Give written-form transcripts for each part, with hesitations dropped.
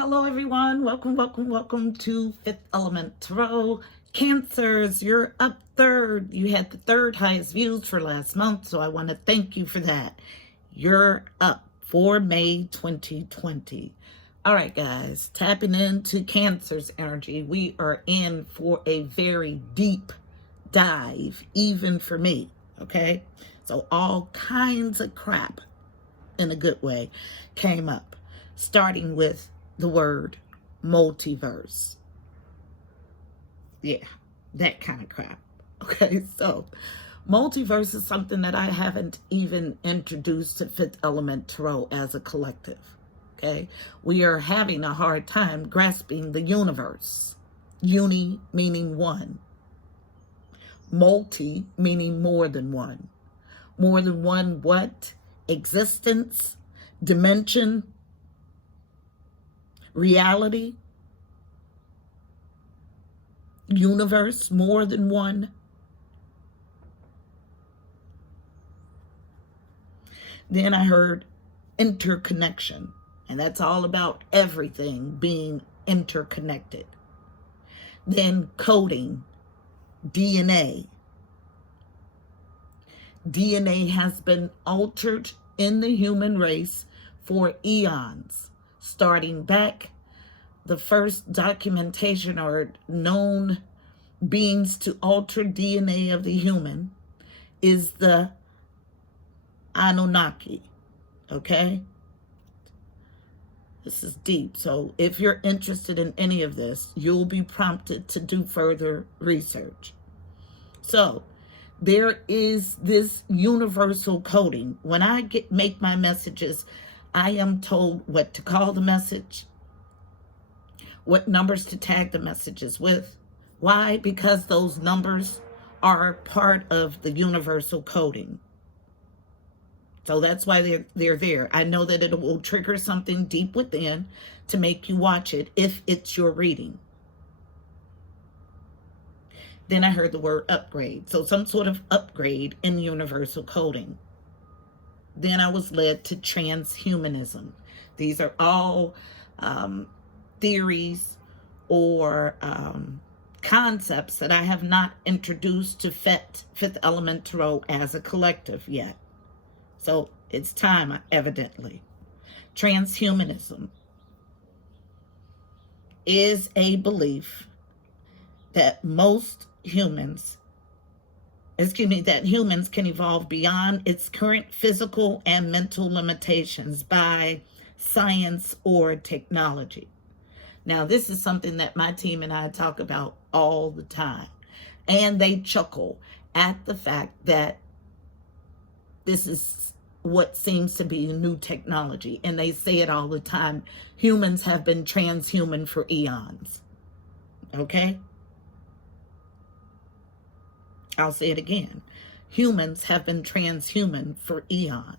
Hello, everyone. Welcome to Fifth Element Tarot. Cancers, you're up third. You had the third highest views for last month, so I want to thank you for that. You're up for May 2020. All right, guys, tapping into Cancer's energy. We are in for a very deep dive, even for me, okay? So all kinds of crap, in a good way, came up, starting with the word multiverse. Yeah, that kind of crap. Okay, so multiverse is something that I haven't even introduced to Fifth Element Tarot as a collective. Okay, we are having a hard time grasping the universe. Uni meaning one, multi meaning more than one. More than one what? Existence, dimension, reality, universe, more than one. Then I heard interconnection, and that's all about everything being interconnected. Then coding, DNA. DNA has been altered in the human race for eons, starting back the first documentation or known beings to alter DNA of the human is the Anunnaki, okay? This is deep, so if you're interested in any of this, you'll be prompted to do further research. So there is this universal coding. When I make my messages, I am told what to call the message, what numbers to tag the messages with. Why? Because those numbers are part of the universal coding. So that's why they're there. I know that it will trigger something deep within to make you watch it if it's your reading. Then I heard the word upgrade. So some sort of upgrade in universal coding. Then I was led to transhumanism. These are all theories or concepts that I have not introduced to Fifth Element Tarot as a collective yet. So it's time, evidently. Transhumanism is a belief that humans can evolve beyond its current physical and mental limitations by science or technology. Now, this is something that my team and I talk about all the time. And they chuckle at the fact that this is what seems to be new technology. And they say it all the time. Humans have been transhuman for eons. Okay? I'll say it again. Humans have been transhuman for eons.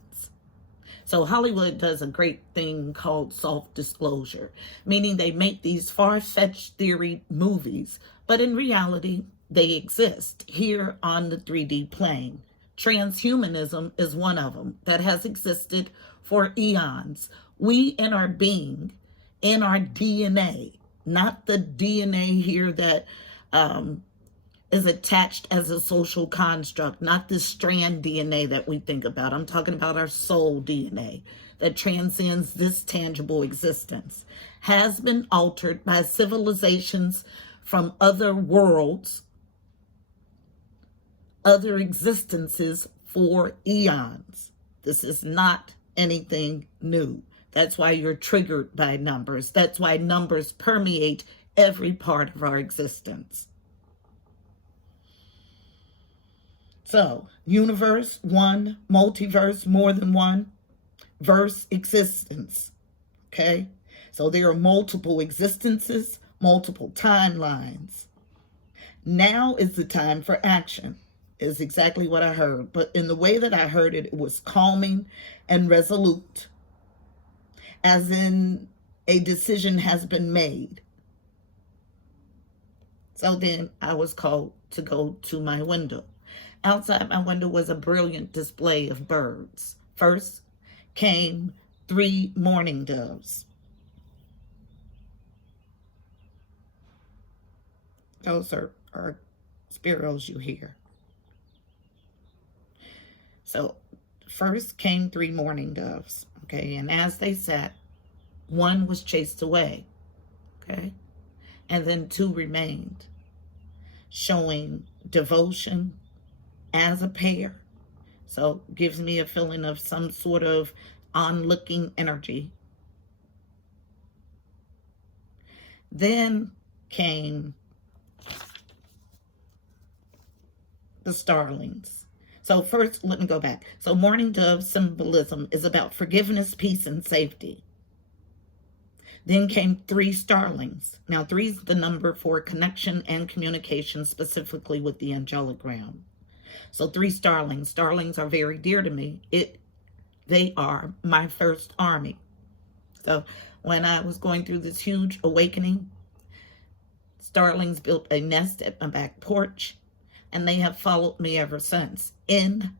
So Hollywood does a great thing called self-disclosure, meaning they make these far-fetched theory movies, but in reality, they exist here on the 3D plane. Transhumanism is one of them that has existed for eons. We in our being, in our DNA, not the DNA here that is attached as a social construct, not the strand DNA that we think about. I'm talking about our soul DNA that transcends this tangible existence, has been altered by civilizations from other worlds, other existences for eons. This is not anything new. That's why you're triggered by numbers. That's why numbers permeate every part of our existence. So, universe, one, multiverse, more than one, verse, existence, okay? So there are multiple existences, multiple timelines. Now is the time for action, is exactly what I heard. But in the way that I heard it, it was calming and resolute, as in a decision has been made. So then I was called to go to my window. Outside my window was a brilliant display of birds. First came 3 mourning doves. Those are spirals you hear. So first came 3 mourning doves, okay? And as they sat, one was chased away, okay? And then 2 remained, showing devotion as a pair. So gives me a feeling of some sort of onlooking energy. Then came the starlings. So first, let me go back. So mourning dove symbolism is about forgiveness, peace, and safety. Then came 3 starlings. Now 3 is the number for connection and communication, specifically with the angelic realm. So 3 starlings. Starlings are very dear to me. They are my first army. So when I was going through this huge awakening, starlings built a nest at my back porch, and they have followed me ever since in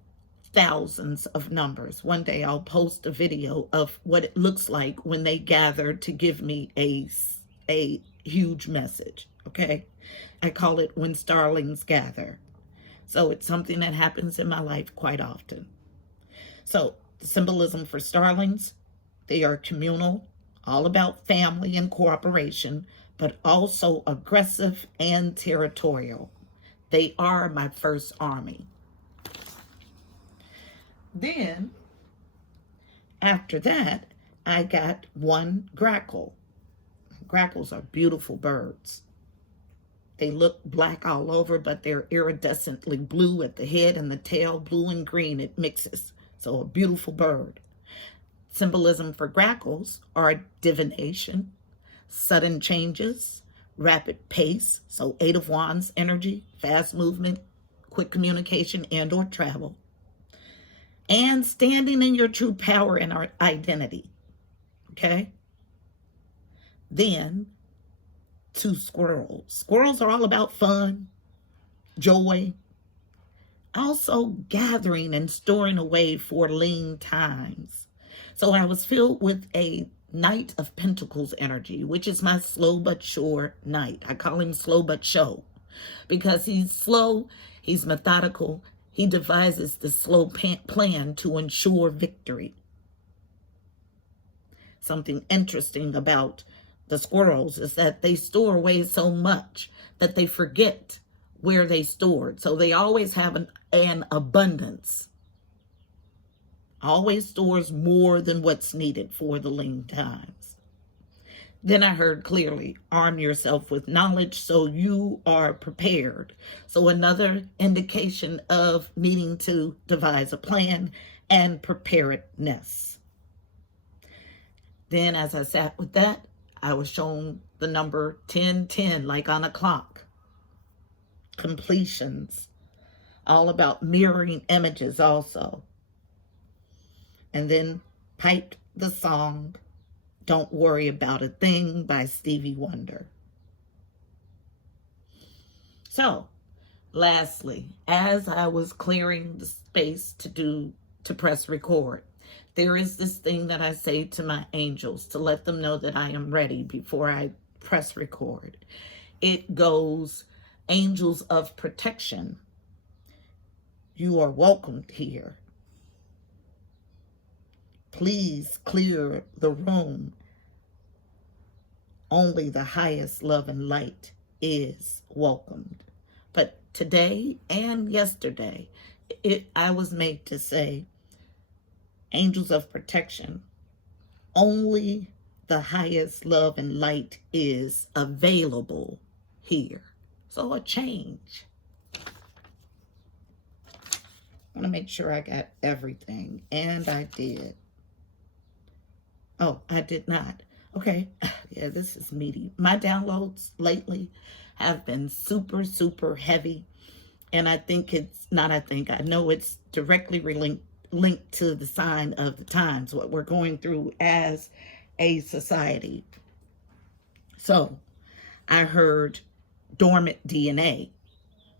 thousands of numbers. One day I'll post a video of what it looks like when they gather to give me a huge message, okay? I call it when starlings gather. So it's something that happens in my life quite often. So the symbolism for starlings, they are communal, all about family and cooperation, but also aggressive and territorial. They are my first army. Then, after that, I got 1 grackle. Grackles are beautiful birds. They look black all over, but they're iridescently blue at the head and the tail, blue and green. It mixes. So a beautiful bird. Symbolism for grackles are divination, sudden changes, rapid pace, so 8 of Wands energy, fast movement, quick communication and or travel, and standing in your true power and our identity, okay? Then 2 squirrels. Squirrels are all about fun, joy, also gathering and storing away for lean times. So I was filled with a Knight of Pentacles energy, which is my slow but sure knight. I call him slow but show because he's slow, he's methodical, he devises the slow plan to ensure victory. Something interesting about the squirrels is that they store away so much that they forget where they stored. So they always have an abundance. Always stores more than what's needed for the lean times. Then I heard clearly, arm yourself with knowledge so you are prepared. So another indication of needing to devise a plan and preparedness. Then as I sat with that, I was shown the number 1010, like on a clock. Completions, all about mirroring images also. And then piped the song, Don't Worry About a Thing by Stevie Wonder. So, lastly, as I was clearing the space to press record, there is this thing that I say to my angels to let them know that I am ready before I press record. It goes, angels of protection, you are welcomed here. Please clear the room. Only the highest love and light is welcomed. But today and yesterday, I was made to say, angels of protection, only the highest love and light is available here. So a change. I want to make sure I got everything, and I did. Oh, I did not. Okay. Yeah, this is meaty. My downloads lately have been super, super heavy. And I know it's directly linked to the sign of the times, what we're going through as a society. So I heard dormant DNA.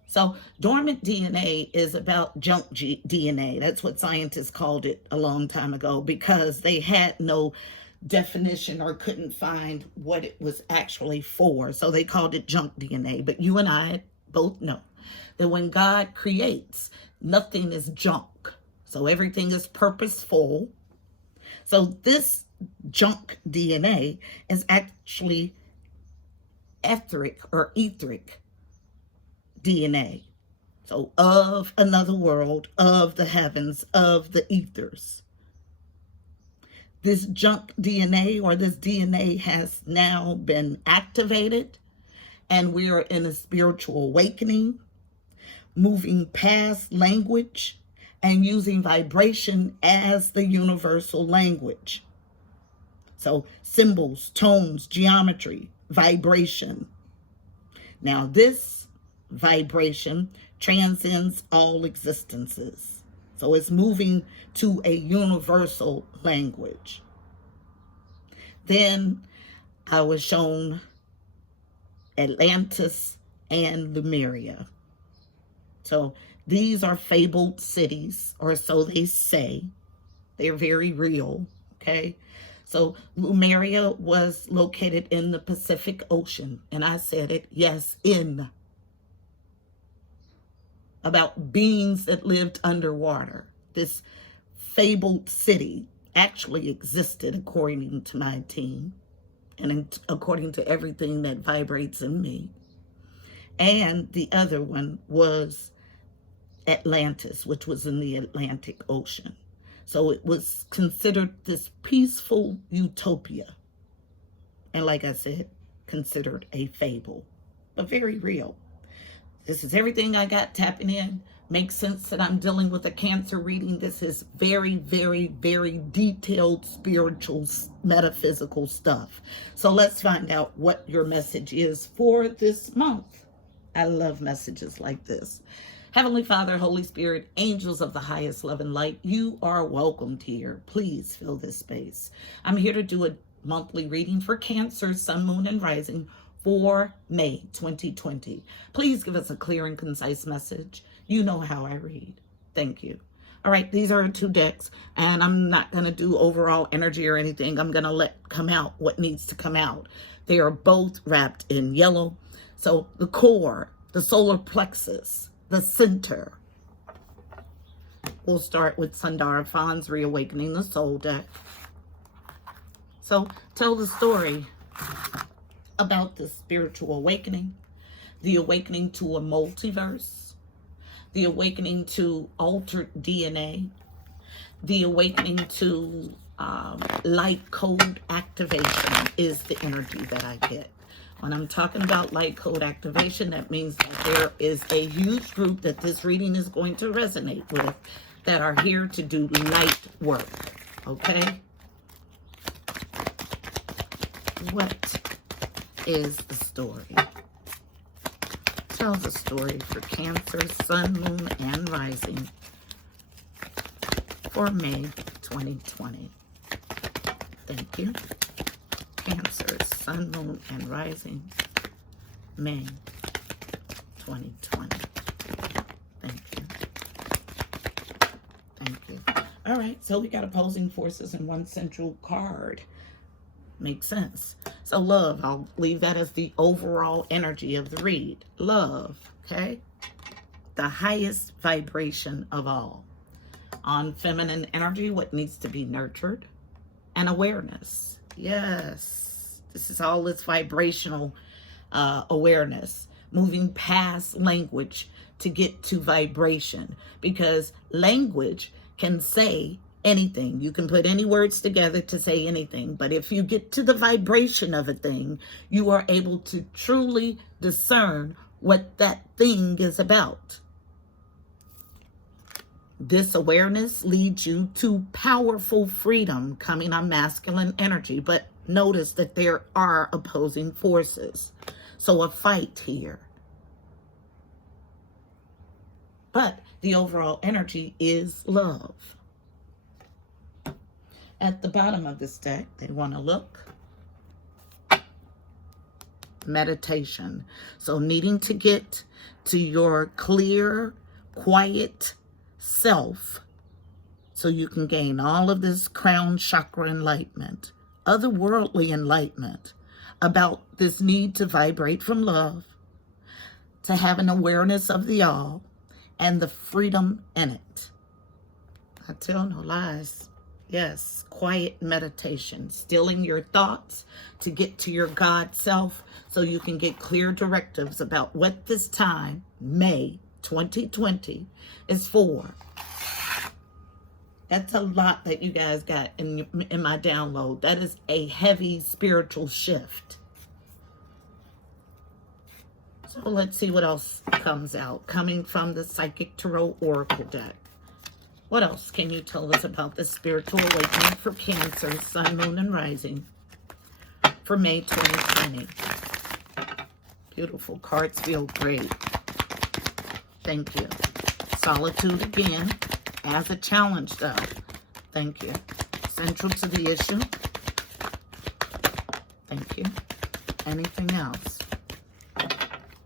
So dormant DNA is about junk DNA. That's what scientists called it a long time ago because they had no definition or couldn't find what it was actually for. So they called it junk DNA. But you and I both know that when God creates, nothing is junk. So everything is purposeful. So this junk DNA is actually etheric DNA. So of another world, of the heavens, of the ethers. This junk DNA or this DNA has now been activated, and we are in a spiritual awakening, moving past language and using vibration as the universal language. So symbols, tones, geometry, vibration. Now this vibration transcends all existences. So it's moving to a universal language. Then I was shown Atlantis and Lemuria. So these are fabled cities, or so they say. They're very real, okay? So Lemuria was located in the Pacific Ocean. And I said it, yes, in. About beings that lived underwater. This fabled city actually existed according to my team and according to everything that vibrates in me. And the other one was Atlantis, which was in the Atlantic Ocean. So it was considered this peaceful utopia. And like I said, considered a fable, but very real. This is everything I got tapping in. Makes sense that I'm dealing with a Cancer reading. This is very, very, very detailed spiritual, metaphysical stuff. So let's find out what your message is for this month. I love messages like this. Heavenly Father, Holy Spirit, angels of the highest love and light, you are welcomed here. Please fill this space. I'm here to do a monthly reading for Cancer, Sun, Moon, and Rising for May 2020. Please give us a clear and concise message. You know how I read. Thank you. All right, these are 2 decks, and I'm not going to do overall energy or anything. I'm going to let come out what needs to come out. They are both wrapped in yellow. So the core, the solar plexus, the center. We'll start with Sundara Fawn's Reawakening the Soul deck. So tell the story about the spiritual awakening, the awakening to a multiverse, the awakening to altered DNA, the awakening to light code activation is the energy that I get. When I'm talking about light code activation, that means that there is a huge group that this reading is going to resonate with that are here to do light work, okay? What is the story? Tell the story for Cancer, Sun, Moon, and Rising for May 2020. Thank you. Cancer, Sun, Moon, and Rising, May 2020. Thank you. Thank you. All right, so we got opposing forces and 1 central card. Makes sense. So love, I'll leave that as the overall energy of the read. Love, okay? The highest vibration of all. On feminine energy, what needs to be nurtured? And awareness. Yes, this is all this vibrational awareness, moving past language to get to vibration, because language can say anything. You can put any words together to say anything, but if you get to the vibration of a thing, you are able to truly discern what that thing is about. This awareness leads you to powerful freedom coming on masculine energy, but notice that there are opposing forces. So a fight here. But the overall energy is love. At the bottom of this deck, they want to look. Meditation. So needing to get to your clear, quiet self so you can gain all of this crown chakra enlightenment otherworldly enlightenment about this need to vibrate from love, to have an awareness of the all, and the freedom in it. I tell no lies. Yes, quiet meditation, stilling your thoughts to get to your God self so you can get clear directives about what this time, May 2020, is for. That's a lot that you guys got in my download. That is a heavy spiritual shift. So let's see what else comes out. Coming from the Psychic Tarot Oracle deck. What else can you tell us about the spiritual awakening for Cancer, Sun, Moon, and Rising for May 2020? Beautiful cards feel great. Thank you. Solitude again as a challenge though. Thank you. Central to the issue. Thank you. Anything else?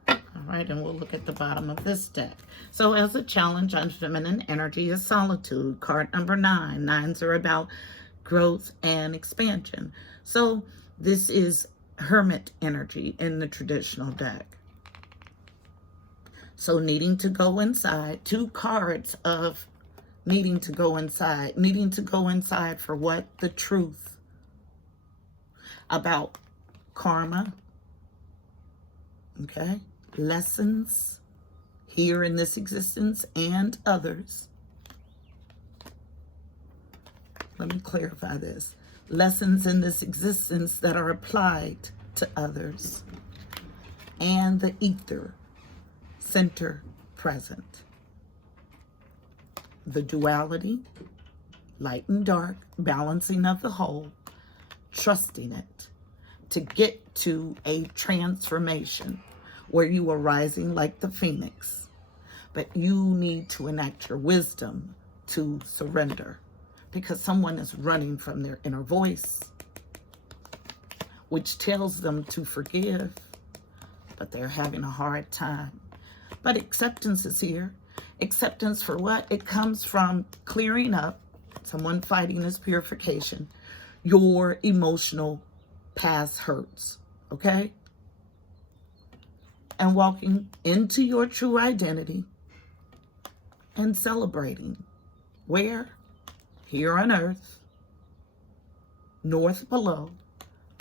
All right, and we'll look at the bottom of this deck. So as a challenge on feminine energy is solitude. Card number 9. Nines are about growth and expansion. So this is hermit energy in the traditional deck. So needing to go inside. 2 cards of needing to go inside. Needing to go inside for what? The truth about karma. Okay? Lessons here in this existence and others. Let me clarify this. Lessons in this existence that are applied to others. And the ether, center, present. The duality, light and dark, balancing of the whole, trusting it to get to a transformation where you are rising like the phoenix. But you need to enact your wisdom to surrender because someone is running from their inner voice, which tells them to forgive, but they're having a hard time. But acceptance is here. Acceptance for what? It comes from clearing up, someone fighting this purification, your emotional past hurts, okay? And walking into your true identity and celebrating. Where? Here on earth, north below,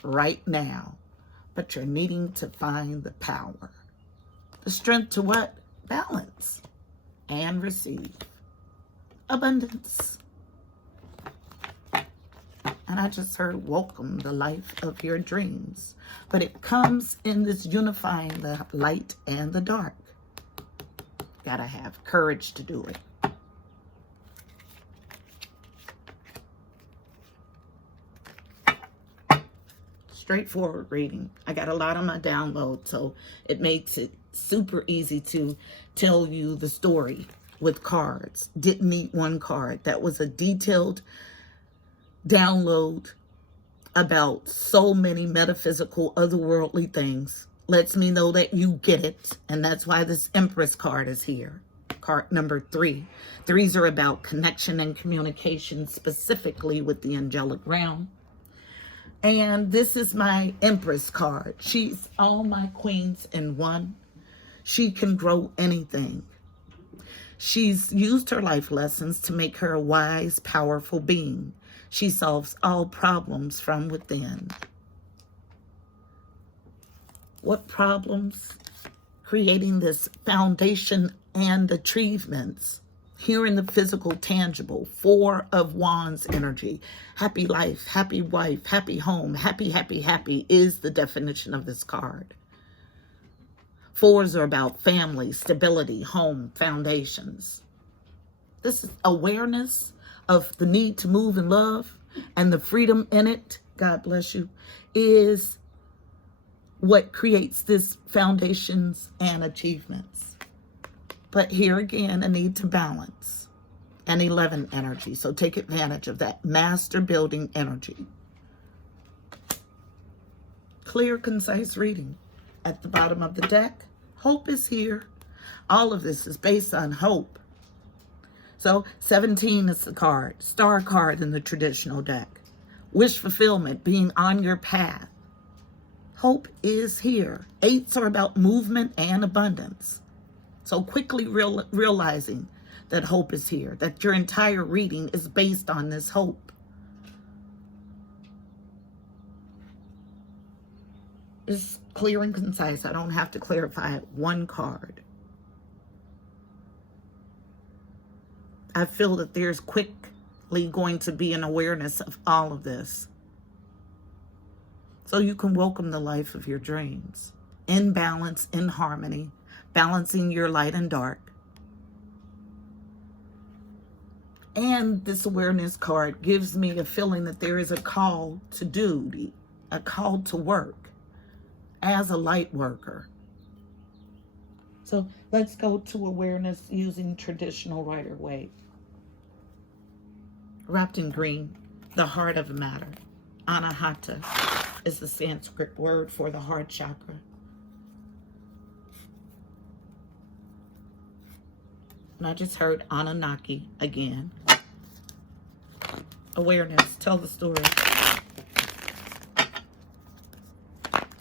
right now. But you're needing to find the power. The strength to what? Balance and receive. Abundance. And I just heard welcome the life of your dreams. But it comes in this unifying the light and the dark. Gotta have courage to do it. Straightforward reading. I got a lot on my download, so it makes it super easy to tell you the story with cards. Didn't need one card. That was a detailed download about so many metaphysical, otherworldly things. Lets me know that you get it, and that's why this Empress card is here. Card number 3. 3s are about connection and communication, specifically with the Angelic Realm. And this is my Empress card. She's all my queens in one. She can grow anything. She's used her life lessons to make her a wise, powerful being. She solves all problems from within. What problems? Creating this foundation and achievements. Here in the physical, tangible, 4 of Wands energy. Happy life, happy wife, happy home, happy, happy, happy is the definition of this card. 4s are about family, stability, home, foundations. This is awareness of the need to move in love and the freedom in it, God bless you, is what creates this foundations and achievements. But here again, a need to balance. And 11 energy. So take advantage of that master building energy. Clear, concise reading. At the bottom of the deck, hope is here. All of this is based on hope. So 17 is the card. Star card in the traditional deck. wish fulfillment being on your path. Hope is here. 8s are about movement and abundance. So quickly realizing that hope is here, that your entire reading is based on this hope. It's clear and concise. I don't have to clarify it. One card. I feel that there's quickly going to be an awareness of all of this. So you can welcome the life of your dreams. In balance, in harmony, balancing your light and dark. And this awareness card gives me a feeling that there is a call to duty, a call to work as a light worker. So let's go to awareness using traditional Rider-Waite. Wrapped in green, the heart of matter. Anahata is the Sanskrit word for the heart chakra. And I just heard Anunnaki again. Awareness, tell the story.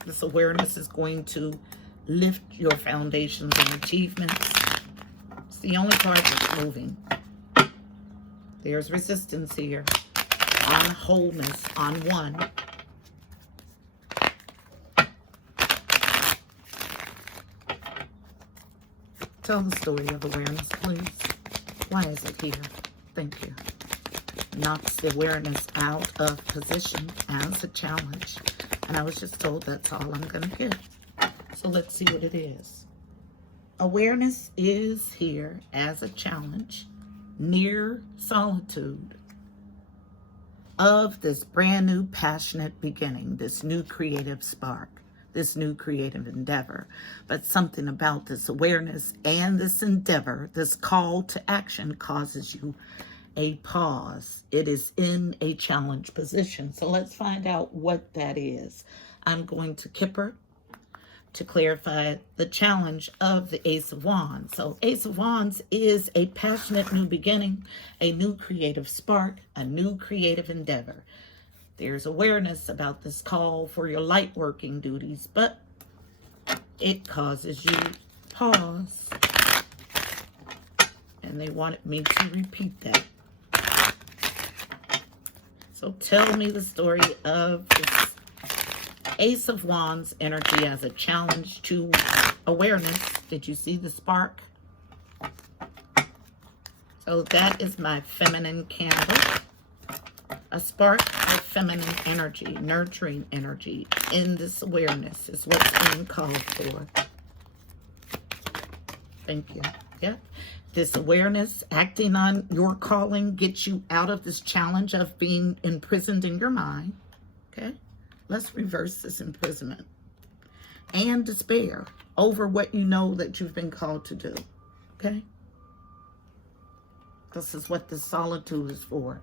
This awareness is going to lift your foundations and achievements. It's the only card that's moving. There's resistance here. On wholeness, on one. Tell the story of awareness, please. Why is it here? Thank you. Knocks the awareness out of position as a challenge. And I was just told that's all I'm going to get. So let's see what it is. Awareness is here as a challenge, near solitude of this brand new passionate beginning, this new creative spark, this new creative endeavor. But something about this awareness and this endeavor, this call to action, causes you a pause. It is in a challenge position. So let's find out what that is. I'm going to Kipper to clarify the challenge of the Ace of Wands. So Ace of Wands is a passionate new beginning, a new creative spark, a new creative endeavor. There's awareness about this call for your light working duties, but it causes you pause. And they wanted me to repeat that. So tell me the story of this Ace of Wands energy as a challenge to awareness. Did you see the spark? So that is my feminine candle. A spark of feminine energy, nurturing energy in this awareness is what's being called for. Thank you. Yeah. This awareness, acting on your calling, gets you out of this challenge of being imprisoned in your mind. Okay? Let's reverse this imprisonment and despair over what you know that you've been called to do. Okay? This is what this solitude is for.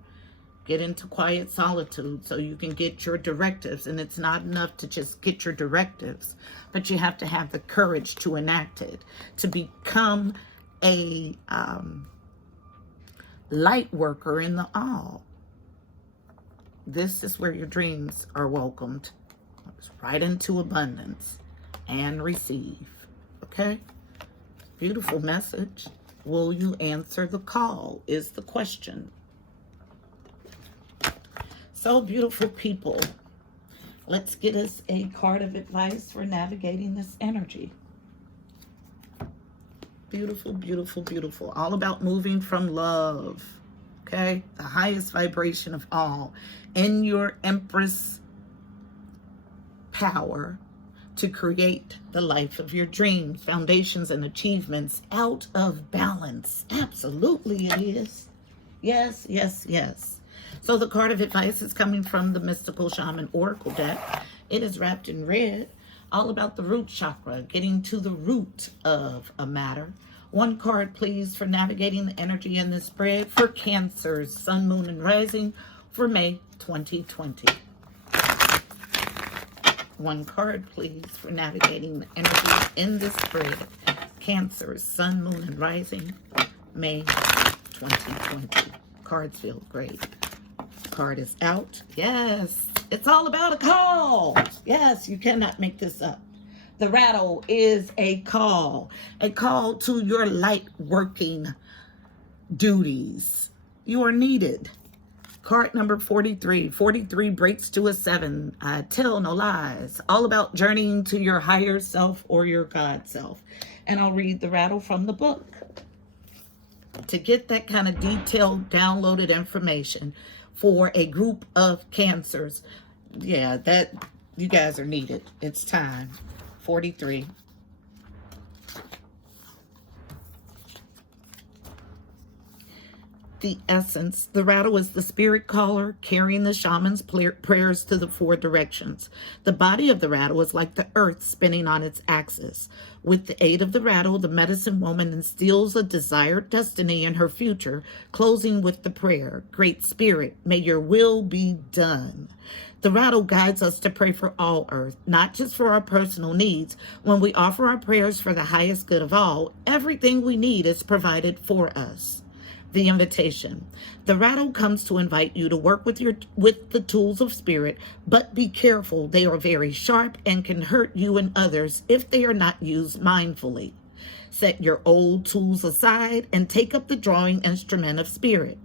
Get into quiet solitude so you can get your directives. And it's not enough to just get your directives, but you have to have the courage to enact it, to become a light worker in the all. This is where your dreams are welcomed. It's right into abundance and receive. Okay? Beautiful message. Will you answer the call is the question. So beautiful people. Let's get us a card of advice for navigating this energy. Beautiful, beautiful, beautiful. All about moving from love. Okay? The highest vibration of all. In your Empress power to create the life of your dreams, foundations, and achievements out of balance. Absolutely it is. Yes, yes, yes. So the card of advice is coming from the Mystical Shaman Oracle deck. It is wrapped in red. All about the root chakra, getting to the root of a matter. One card, please, for navigating the energy in this spread for Cancer's Sun, Moon, and Rising for May 2020. One card, please, for navigating the energy in this spread. Cancer's Sun, Moon, and Rising, May 2020. Cards feel great. card is out. Yes, it's all about a call. Yes, you cannot make this up. The rattle is a call to your light working duties. You are needed. Card number 43. 43 breaks to a 7. I tell no lies. All about journeying to your higher self or your God self. And I'll read the rattle from the book. To get that kind of detailed downloaded information for a group of Cancers, yeah, that you guys are needed. It's time. 43. The essence. The rattle is the spirit caller carrying the shaman's prayers to the 4 directions. The body of the rattle is like the earth spinning on its axis. With the aid of the rattle, the medicine woman instills a desired destiny in her future, closing with the prayer, Great Spirit, may your will be done. The rattle guides us to pray for all earth, not just for our personal needs. When we offer our prayers for the highest good of all, everything we need is provided for us. The invitation. The rattle comes to invite you to work with the tools of spirit, but be careful. They are very sharp and can hurt you and others if they are not used mindfully. Set your old tools aside and take up the drawing instrument of spirit.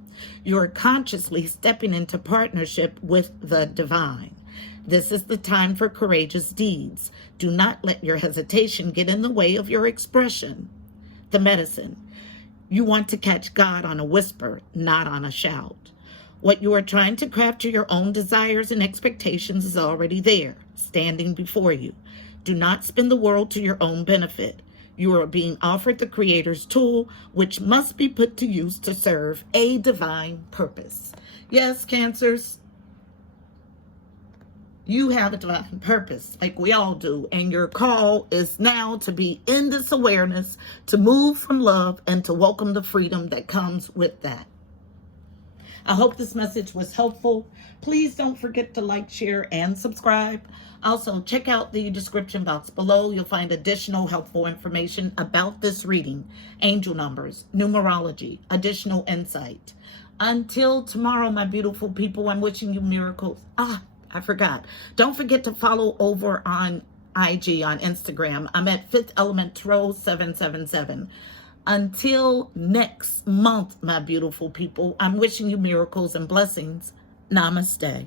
You are consciously stepping into partnership with the divine. This is the time for courageous deeds. Do not let your hesitation get in the way of your expression. The medicine. You want to catch God on a whisper, not on a shout. What you are trying to craft to your own desires and expectations is already there, standing before you. Do not spin the world to your own benefit. You are being offered the Creator's tool, which must be put to use to serve a divine purpose. Yes, Cancers, you have a divine purpose, like we all do, and your call is now to be in this awareness, to move from love, and to welcome the freedom that comes with that. I hope this message was helpful. Please don't forget to like, share, and subscribe. Also, check out the description box below. You'll find additional helpful information about this reading, angel numbers, numerology, additional insight. Until tomorrow, my beautiful people, I'm wishing you miracles. I forgot. Don't forget to follow over on IG, on Instagram. I'm at 5th Element Tarot 777. Until next month, my beautiful people, I'm wishing you miracles and blessings. Namaste.